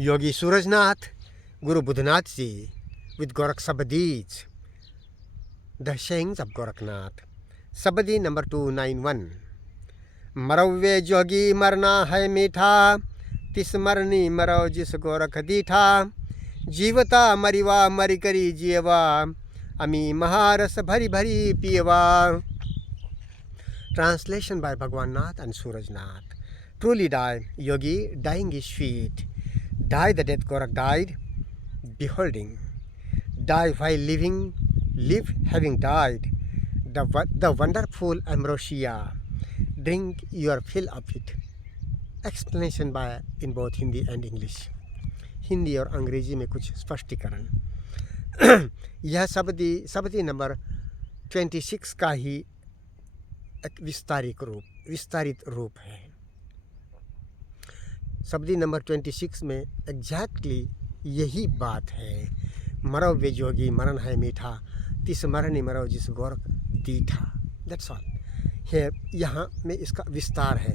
Yogi Surajnath, Guru Buddhanath Ji, with Gorakh Sabadis, the sayings of Gorakhnath. Sabadi number 291. मरवे जोगी मरना है मीठा, तिस मरनी मरो जिस गोरख दीठा, जीवता मरिवा मरि करी जियवा, अमी महारस भरी भरी पियवा. Translation by Bhagwan Nath and Surajnath. Truly die, yogi, dying is sweet. Die the death Gorakh died, beholding. Die while living, live having died. The wonderful ambrosia, drink your fill of it. Explanation by in both Hindi and English. Hindi और अंग्रेजी में कुछ स्पष्टीकरण. यह शब्दी number 26 का ही एक विस्तारित रूप है. शब्दी नंबर 26 में एग्जैक्टली यही बात है. मरो वे जोगी मरण है मीठा, तिस मरनी मरो जिस गोरख दीठा. That's all. यहाँ में इसका विस्तार है.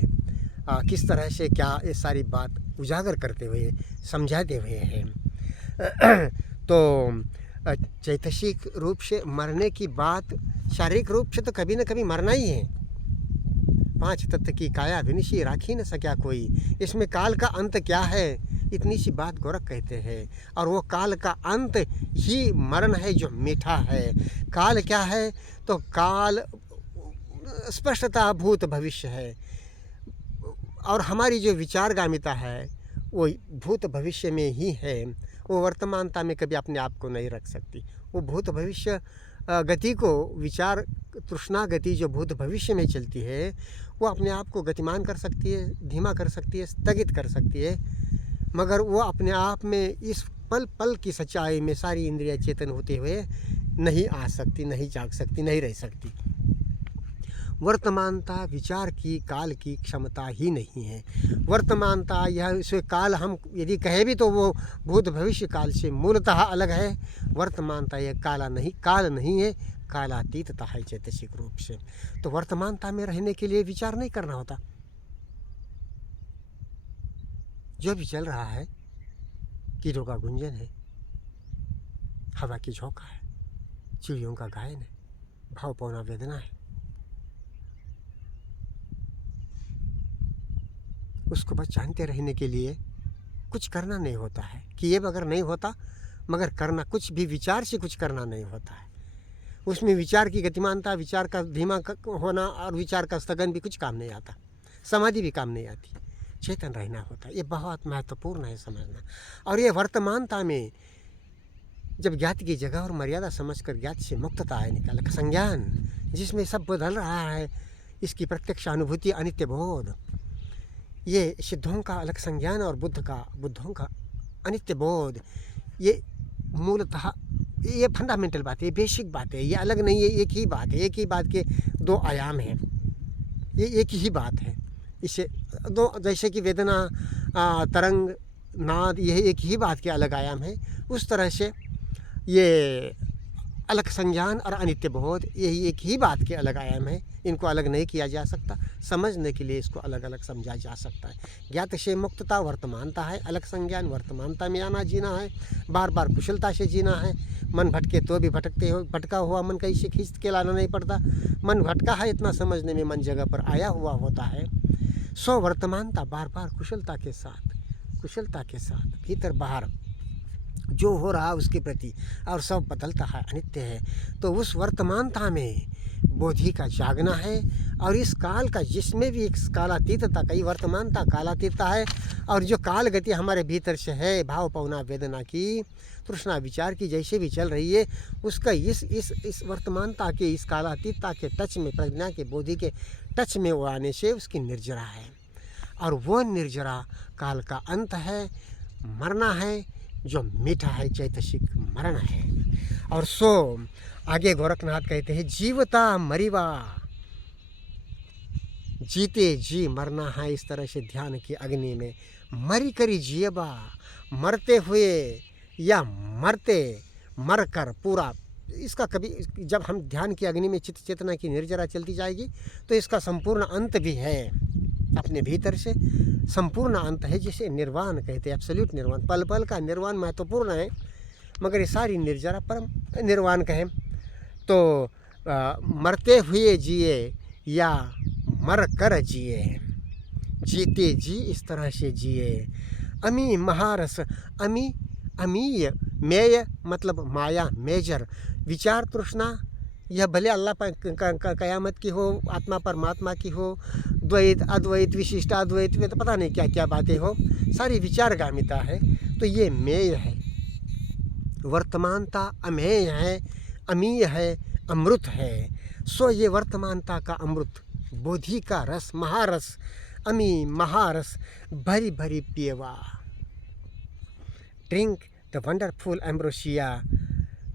किस तरह से क्या ये सारी बात उजागर करते हुए समझाते हुए हैं. तो चैतसिक रूप से मरने की बात, शारीरिक रूप से तो कभी न कभी मरना ही है. 5 तत्व की काया विनिशी राखी न सका कोई. इसमें काल का अंत क्या है, इतनी सी बात गोरख कहते हैं. और वो काल का अंत ही मरण है जो मीठा है. काल क्या है, तो काल स्पष्टता भूत भविष्य है. और हमारी जो विचारगामिता है वो भूत भविष्य में ही है. वो वर्तमानता में कभी अपने आप को नहीं रख सकती. वो भूत भविष्य गति को, विचार तृष्णा गति जो भूत भविष्य में चलती है, वो अपने आप को गतिमान कर सकती है, धीमा कर सकती है, स्थगित कर सकती है. मगर वो अपने आप में इस पल पल की सच्चाई में सारी इंद्रियां चेतन होते हुए नहीं आ सकती, नहीं जाग सकती, नहीं रह सकती. वर्तमानता विचार की काल की क्षमता ही नहीं है. वर्तमानता यह इसे काल हम यदि कहे भी तो वो भूत भविष्य काल से मूलतः अलग है. वर्तमानता यह काल नहीं है, कालातीतता है चैतसिक रूप से. तो वर्तमानता में रहने के लिए विचार नहीं करना होता. जो भी चल रहा है, कीड़ों का गुंजन है, हवा की झोंका है, चिड़ियों का गायन है, भावपूर्ण वेदना है, उसको बस जानते रहने के लिए कुछ करना नहीं होता है. कि ये अगर नहीं होता, मगर करना कुछ भी विचार से कुछ करना नहीं होता है. उसमें विचार की गतिमानता, विचार का धीमा होना और विचार का स्थगन भी कुछ काम नहीं आता. समाधि भी काम नहीं आती. चेतन रहना होता है. ये बहुत महत्वपूर्ण है समझना. और ये वर्तमानता में जब ज्ञात की जगह और मर्यादा समझकर ज्ञात से मुक्तता है, निकाल संज्ञान जिसमें सब बदल रहा है, इसकी प्रत्यक्ष अनुभूति, अनित्य बोध, ये सिद्धों का अलग संज्ञान और बुद्धों का अनित्य बोध, ये मूलतः ये फंडामेंटल बात है, ये बेसिक बात है. ये अलग नहीं है, एक ही बात है. एक ही बात के 2 आयाम हैं. ये एक ही बात है. इसे दो, जैसे कि वेदना, तरंग, नाद, यह एक ही बात के अलग आयाम है. उस तरह से ये अलग संज्ञान और अनित्य बोध, यही एक ही बात के अलग आयाम है. इनको अलग नहीं किया जा सकता. समझने के लिए इसको अलग अलग समझा जा सकता है. ज्ञात से मुक्तता वर्तमानता है. अलग संज्ञान वर्तमानता में आना जीना है. बार बार कुशलता से जीना है. मन भटके तो भी भटका हुआ मन का इसे खींच के लाना नहीं पड़ता. मन भटका है इतना समझने में मन जगह पर आया हुआ होता है. सो वर्तमानता बार बार कुशलता के साथ भीतर बाहर जो हो रहा है उसके प्रति, और सब बदलता है, अनित्य है. तो उस वर्तमानता में बोधि का जागना है. और इस काल का, जिसमें भी एक कालातीतता, कई वर्तमानता कालातीतता है. और जो काल गति हमारे भीतर से है, भाव पौना वेदना की, तृष्णा विचार की जैसे भी चल रही है, उसका इस वर्तमानता के, इस कालातीतता के टच में, प्रज्ञा के, बोधि के टच में वो आने से उसकी निर्जरा है. और वो निर्जरा काल का अंत है, मरना है, जो मीठा है, चैतसिक मरण है. और सो आगे गोरखनाथ कहते हैं, जीवता मरिवा, जीते जी मरना है. इस तरह से ध्यान की अग्नि में मरी करी जियबा, मरते हुए या मर कर पूरा. इसका कभी जब हम ध्यान की अग्नि में चित्त चेतना की निर्जरा चलती जाएगी तो इसका संपूर्ण अंत भी है. अपने भीतर से संपूर्ण अंत है, जिसे निर्वाण कहते हैं, एब्सोल्यूट निर्वाण। पल पल का निर्वाण महत्वपूर्ण है, मगर ये सारी निर्जरा परम निर्वाण कहें तो मरते हुए जिए या मर कर जिए, जीते जी इस तरह से जिए। अमी महारस, अमी अमीय, मेय मतलब माया, मेजर, विचार तृष्णा, यह भले अल्लाह पर कयामत की हो, आत्मा परमात्मा की हो, द्वैत अद्वैत विशिष्ट अद्वैत में तो पता नहीं क्या क्या बातें हो, सारी विचारगामिता है। तो ये मेय है, वर्तमानता अमेय है, अमीय है, अमृत है। सो ये वर्तमानता का अमृत, बोधि का रस, महारस, अमी महारस, भरी भरी पिएवा। Drink the wonderful ambrosia,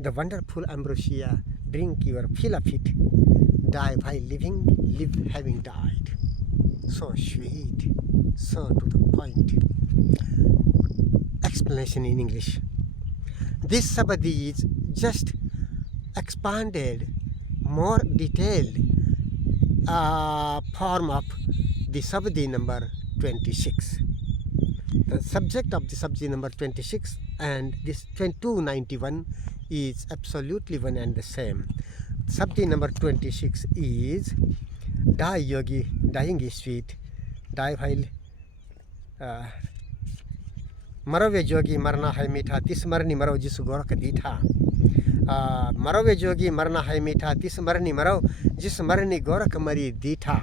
the wonderful ambrosia, drink your fill of it, die while living, live having died. So sweet, so to the point. Explanation in English. This Sabadi is just expanded, more detailed form of the Sabadi number 26. The subject of the Sabdi number 26 and this 2291 is absolutely one and the same. Sabdi number 26 is die yogi, dying is sweet, die while मरोवे जोगी मरना है मीठा, तिस मरनी मरो जिस गोरख दीठा। मरोवे जोगी मरना है मीठा, तिस मरनी मरो जिस मरनी गोरख मरी दीठा।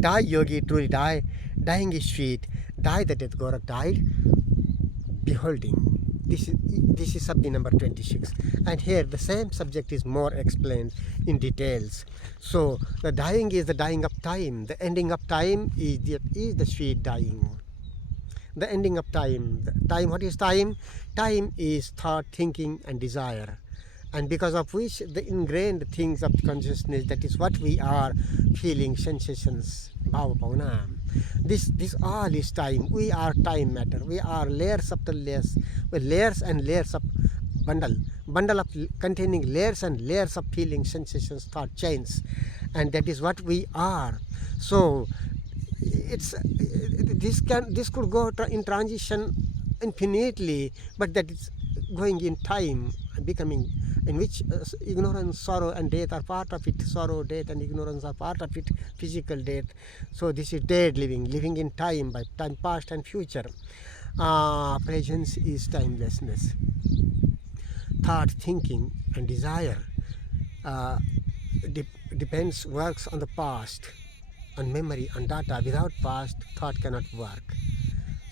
Die yogi, truly die, dying is sweet, die the death Gorakh died, beholding. This is Sabdi number 26, and here the same subject is more explained in details. So the dying is the dying of time, the ending of time is the sweet dying. The ending of time. Time, what is time? Time is thought, thinking and desire, and because of which the ingrained things of consciousness, that is what we are, feeling, sensations, bhava bhavana. This all is time. We are time matter. We are layers after layers, with layers and layers of bundle of containing layers and layers of feeling, sensations, thought chains, and that is what we are. So this could go in transition infinitely, but that is going in time, becoming, in which ignorance, sorrow and death are part of it. Sorrow, death and ignorance are part of it, physical death. So this is dead living in time, by time past and future. Presence is timelessness. Thought, thinking and desire depends, works on the past, on memory, on data. Without past, thought cannot work.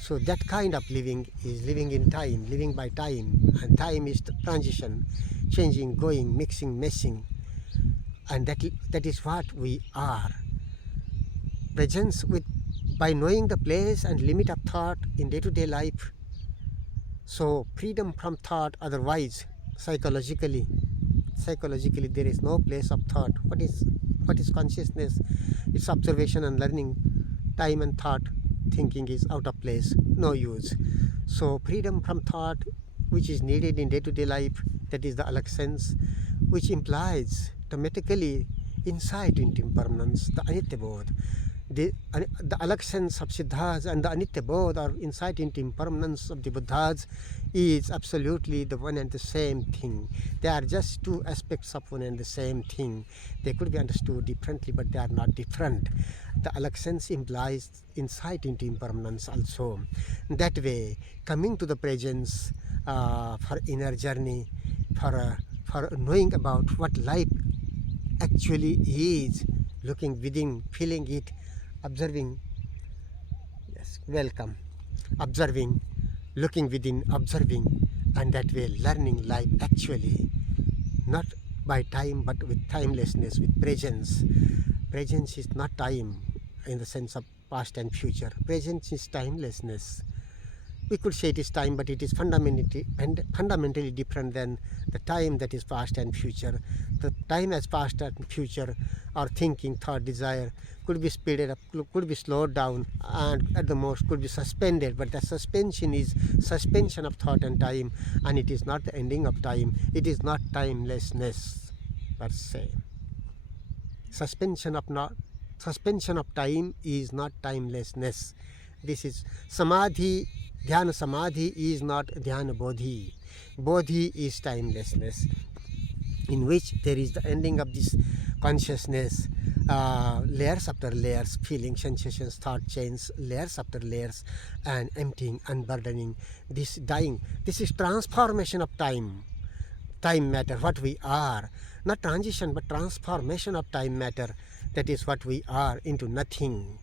So that kind of living is living in time, living by time, and time is transition, changing, going, mixing, messing, and that is what we are. Presence with, by knowing the place and limit of thought in day-to-day life. So freedom from thought, otherwise psychologically there is no place of thought. What is consciousness? It's observation and learning. Time and thought, thinking is out of place, no use. So freedom from thought, which is needed in day-to-day life, that is the alakh sense, which implies automatically insight into impermanence, the anitya bodh. The alakh sense of siddhas and the anitya bodh, or insight into impermanence of the buddhas, is absolutely the one and the same thing. They are just two aspects of one and the same thing. They could be understood differently, but they are not different. The alakh sense implies insight into impermanence also. That way, coming to the presence for inner journey, for knowing about what life actually is, looking within, feeling it, observing, yes, welcome, observing, looking within, observing, and that way learning life actually, not by time but with timelessness, with presence. Presence is not time in the sense of past and future. Presence is timelessness. We could say it is time, but it is fundamentally different than the time that is past and future. The time as past and future, our thinking, thought, desire, could be speeded up, could be slowed down, and at the most could be suspended. But the suspension is suspension of thought and time, and it is not the ending of time. It is not timelessness per se. Suspension of suspension of time is not timelessness. This is samadhi. Dhyana samadhi is not dhyana bodhi. Bodhi is timelessness, in which there is the ending of this consciousness, layers after layers, feeling, sensations, thought chains, layers after layers, and emptying, unburdening, this dying. This is transformation of time. Time matter, what we are. Not transition, but transformation of time matter. That is what we are, into nothing.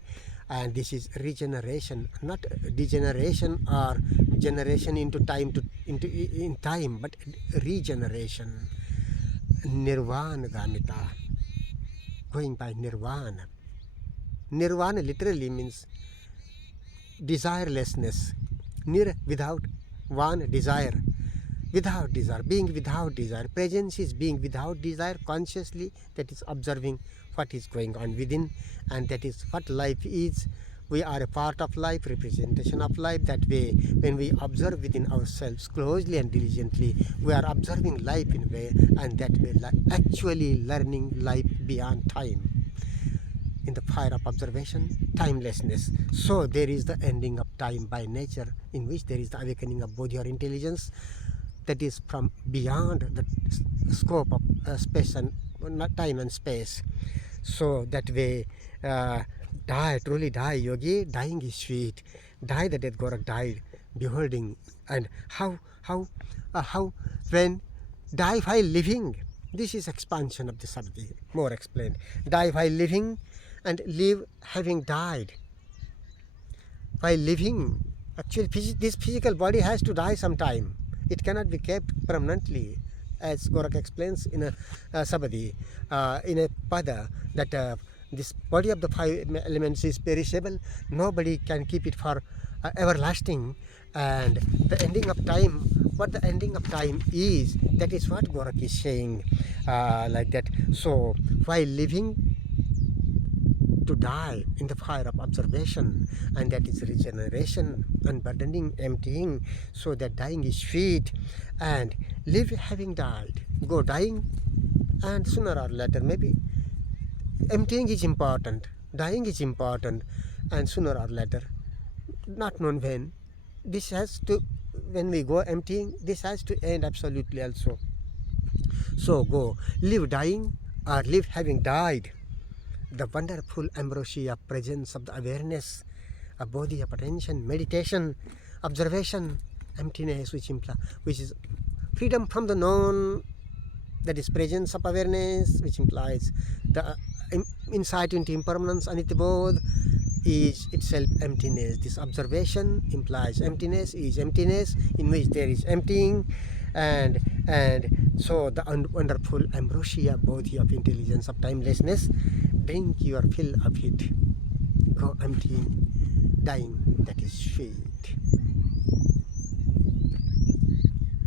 And this is regeneration, not degeneration or generation into time, in time, but regeneration. Nirvana gamita, going by nirvana. Nirvana literally means desirelessness. Nir, without, van, desire. Without desire, being without desire. Presence is being without desire consciously, that is observing what is going on within, and that is what life is. We are a part of life, representation of life. That way, when we observe within ourselves closely and diligently, we are observing life in a way, and that way actually learning life beyond time. In the fire of observation, timelessness. So there is the ending of time by nature, in which there is the awakening of bodhi or intelligence, that is from beyond the scope of space and not time and space. So that way, die, truly die, yogi. Dying is sweet. Die, the dead Gorak died, beholding. And how when die while living. This is expansion of the subject, more explained. Die while living, and live having died. While living, actually this physical body has to die sometime. It cannot be kept permanently, as Gorak explains in a Sabadi, in a Pada, that this body of the five elements is perishable. Nobody can keep it for everlasting. And the ending of time, what the ending of time is, that is what Gorak is saying, like that. So while living, to die in the fire of observation, and that is regeneration, unburdening, emptying, so that dying is sweet, and live having died. Go dying, and sooner or later, maybe emptying is important, dying is important, and sooner or later, not known when, this has to, when we go emptying, this has to end absolutely also. So go live dying, or live having died. The wonderful ambrosia presence of the awareness, a body of attention, meditation, observation, emptiness, which is freedom from the known, that is presence of awareness, which implies the insight into impermanence, anityabodh, is itself emptiness. This observation implies emptiness, is emptiness, in which there is emptying, and so the wonderful ambrosia, bodhi of intelligence, of timelessness, drink your fill of it. Go emptying, dying, that is sweet.